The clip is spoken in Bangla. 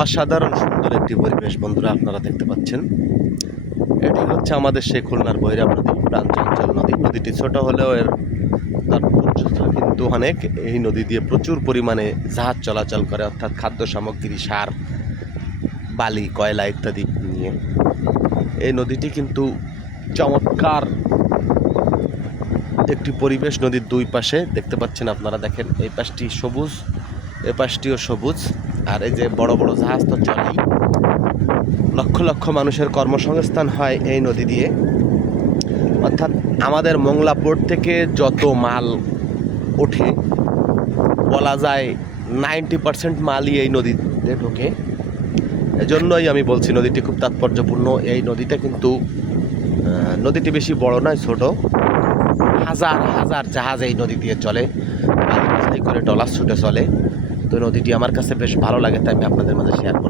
অসাধারণ সুন্দর একটি পরিবেশ বন্ধুরা, আপনারা দেখতে পাচ্ছেন। এটি হচ্ছে আমাদের সেই খুলনার ভৈরব নদী, প্রাণচঞ্চল নদী। নদীটি ছোট হলেও এর তাৎপর্যতা কিন্তু অনেক। এই নদী দিয়ে প্রচুর পরিমাণে জাহাজ চলাচল করে, অর্থাৎ খাদ্য সামগ্রী, সার, বালি, কয়লা ইত্যাদি নিয়ে। এই নদীটি কিন্তু চমৎকার একটি পরিবেশ। নদীর দুই পাশে দেখতে পাচ্ছেন আপনারা, দেখেন এই পাশটি সবুজ, এ পাশটিও সবুজ। আর এই যে বড় বড় জাহাজ তো চলেই, লক্ষ লক্ষ মানুষের কর্মসংস্থান হয় এই নদী দিয়ে। অর্থাৎ আমাদের মোংলা পোর্ট থেকে যত মাল ওঠে, বলা যায় 90% মালই এই নদীতে ঢোকে। এজন্যই আমি বলছি নদীটি খুব তাৎপর্যপূর্ণ। এই নদীটা কিন্তু নদীটি বেশি বড় নয়, ছোট। হাজার হাজার জাহাজ এই নদী দিয়ে চলে, বালি করে টলার ছুটে চলে। তো নদীটি আমার কাছে বেশ ভালো লাগে, তাই আমি আপনাদের মাঝে শেয়ার করলাম।